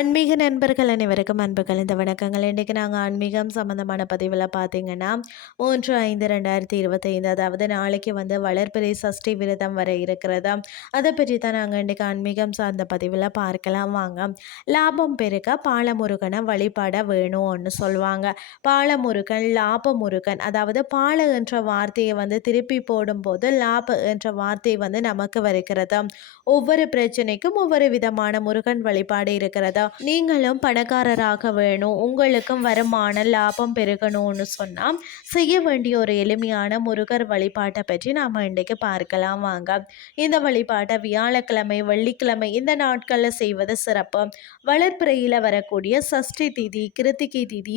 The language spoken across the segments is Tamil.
ஆன்மீக நண்பர்கள் அனைவருக்கும் அன்புகள் இந்த வணக்கங்கள். இன்றைக்கு நாங்கள் ஆன்மீகம் சம்மந்தமான பதிவில் பார்த்தீங்கன்னா மூன்று ஐந்து ரெண்டாயிரத்தி இருபத்தைந்து அதாவது நாளைக்கு வந்து வளர்பிறை சஷ்டி விரதம் வர இருக்கிறதா. அதை பற்றி தான் நாங்கள் இன்றைக்கி ஆன்மீகம் சார்ந்த பதிவில் பார்க்கலாம். வாங்க. லாபம் பெருக்க பாலமுருகனை வழிபாட வேணும்னு சொல்லுவாங்க பாலமுருகன் லாபமுருகன் அதாவது பால என்ற வார்த்தையை வந்து திருப்பி போடும்போது லாப என்ற வார்த்தை வந்து நமக்கு வருகிறது. ஒவ்வொரு பிரச்சனைக்கும் ஒவ்வொரு விதமான முருகன் வழிபாடு இருக்கிறது இருக்கிறதா. நீங்களும் பணக்காரராக வேணும். உங்களுக்கும் வருமான லாபம் பெருகணும்னு சொன்னால் செய்ய வேண்டிய ஒரு எளிமையான முருகர் வழிபாட்டை பற்றி நாம் இன்றைக்கு பார்க்கலாம் வாங்க. இந்த வழிபாட்டை வியாழக்கிழமை வெள்ளிக்கிழமை இந்த நாட்களில் செய்வது சிறப்பு. வளர்ப்புறையில் வரக்கூடிய சஷ்டி திதி கிருத்திகை திதி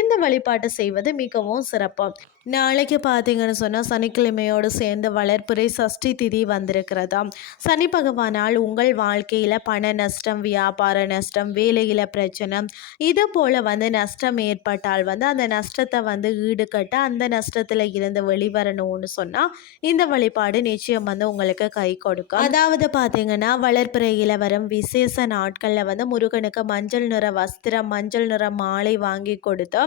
இந்த வழிபாட்டை செய்வது மிகவும் சிறப்பு. நாளைக்கு பார்த்தீங்கன்னு சொன்னால் சனிக்கிழமையோடு சேர்ந்து வளர்ப்புரை சஷ்டி திதி வந்திருக்கிறதா சனி பகவானால் உங்கள் வாழ்க்கையில் பண நஷ்டம் வியாபார நஷ்டம் வேலையில் பிரச்சனை. இது போல் வந்து நஷ்டம் ஏற்பட்டால் வந்து அந்த நஷ்டத்தை வந்து ஈடுகட்ட அந்த நஷ்டத்தில் இருந்து வெளிவரணும்னு சொன்னால் இந்த வழிபாடு நிச்சயம் வந்து உங்களுக்கு கை கொடுக்கும். அதாவது பார்த்தீங்கன்னா வளர்ப்புறையில் வரும் விசேஷ நாட்களில் வந்து முருகனுக்கு மஞ்சள் நிற வஸ்திரம் மஞ்சள் நிற மாலை வாங்கி கொடுத்து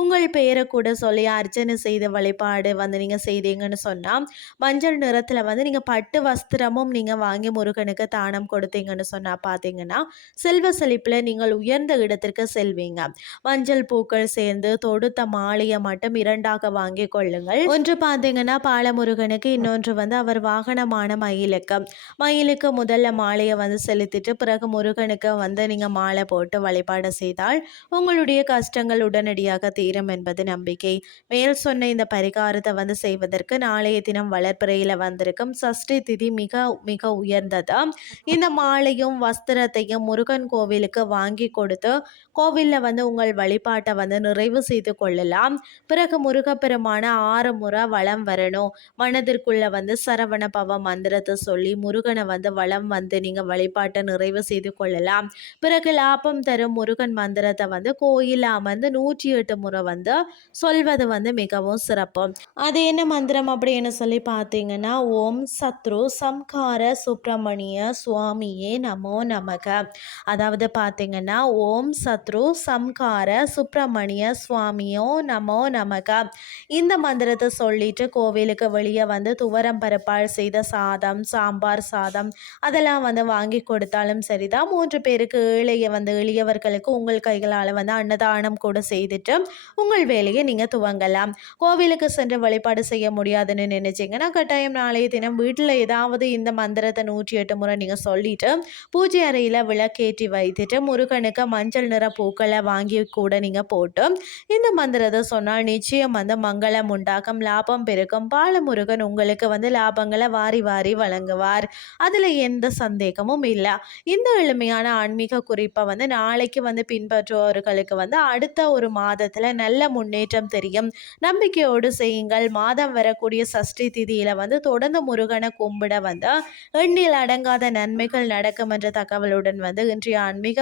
உங்கள் பெயரை கூட சொல்லி அர்ச்சனை செய்த வழிபாடு வந்து நீங்கள் செய்தீங்கன்னு சொன்னால் மஞ்சள் நிறத்தில் வந்து நீங்கள் பட்டு வஸ்திரமும் நீங்கள் வாங்கி முருகனுக்கு தானம் கொடுத்தீங்கன்னு சொன்னால் பார்த்தீங்கன்னா செல்வ செழிப்பில் நீங்கள் உயர்ந்த இடத்திற்கு செல்வீங்க. மஞ்சள் பூக்கள் சேர்ந்து தொடுத்த மாலையை மட்டும் இரண்டாக வாங்கி கொள்ளுங்கள். ஒன்று பார்த்தீங்கன்னா பாலமுருகனுக்கு இன்னொன்று வந்து அவர் வாகனமான மயிலுக்கு. மயிலுக்கு முதல்ல மாலையை வந்து செலுத்திட்டு பிறகு முருகனுக்கு வந்து நீங்கள் மாலை போட்டு வழிபாடு செய்தால் உங்களுடைய கஷ்டங்கள் உடனடியாக தீரும் என்பது நம்பிக்கை. மேல் சொன்ன இந்த பரிகாரத்தை வந்து செய்வதற்கு நாளைய தினம் வளர்ப்பிறையில் வந்திருக்கும் சஷ்டி திதி மிக மிக உயர்ந்தது. இந்த மாலையும் வஸ்திரத்தையும் முருகன் கோவிலுக்கு வாங்கி கொடுத்து கோவிலில் வந்து உங்கள் வழிபாட்டை வந்து நிறைவு செய்து கொள்ளலாம். பிறகு முருகப்பெருமான ஆறு முறை வளம் வரணும். மனதிற்குள்ள வந்து சரவண பவ மந்திரத்தை சொல்லி முருகனை வந்து வளம் வந்து நீங்கள் வழிபாட்டை நிறைவு செய்து கொள்ளலாம். பிறகு லாபம் தரும் முருகன் மந்திரத்தை வந்து கோயில் அமர்ந்து நூற்றி எட்டு முறை வந்து சொல்வது வந்து மிகவும் சிறப்பு. அது என்ன மந்திரம் அப்படின்னு சொல்லி பார்த்தீங்கன்னா ஓம் சத்ரு சம்கார சுப்பிரமணிய சுவாமியே நமோ நமக. அதாவது பார்த்தீங்கன்னா ஓம் சத்ரு சம்கார சுப்பிரமணிய சுவாமியோ நமோ நமக. இந்த மந்திரத்தை சொல்லிட்டு கோவிலுக்கு வெளியே வந்து துவரம் பரப்பால் செய்த சாதம் சாம்பார் சாதம் அதெல்லாம் வந்து வாங்கி கொடுத்தாலும் சரிதான். மூன்று பேருக்கு ஏழைய வந்து எளியவர்களுக்கு உங்கள் கைகளால் வந்து அன்னதானம் கூட செய்துட்டு உங்கள் வேலையை நீங்கள் துவங்கலாம். கோவிலுக்கு சென்று வழிபாடு செய்ய முடியாதுன்னு நினைச்சிங்கன்னா கட்டாயம் நாளைய தினம் வீட்டில் ஏதாவது இந்த மந்திரத்தை நூற்றி எட்டு முறை நீங்கள் சொல்லிட்டு பூஜை அறையில் விளக்கேற்றி வைத்துட்டு முருகனுக்கு மஞ்சள் நிற பூக்களை வாங்கி கூட நீங்கள் போட்டு இந்த மந்திரத்தை சொன்னால் நிச்சயம் வந்து மங்களம் உண்டாகும் லாபம் பெருக்கும் பாலமுருகன் உங்களுக்கு வந்து லாபங்களை வாரி வாரி வழங்குவார். அதில் எந்த சந்தேகமும் இல்லை. இந்த எளிமையான ஆன்மீக குறிப்பை வந்து நாளைக்கு வந்து பின்பற்றுபவர்களுக்கு வந்து அடுத்த ஒரு மாதத்தில் நல்ல முன்னேற்றம் தெரியும். நம்பிக்கையோடு செய்யுங்கள். மாதம் வரக்கூடிய சஷ்டி திதியில் வந்து தொடர்ந்து முருகனை கும்பிட வந்து எண்ணில் அடங்காத நன்மைகள் நடக்கும் என்ற தகவலுடன் வந்து இன்றைய ஆன்மீக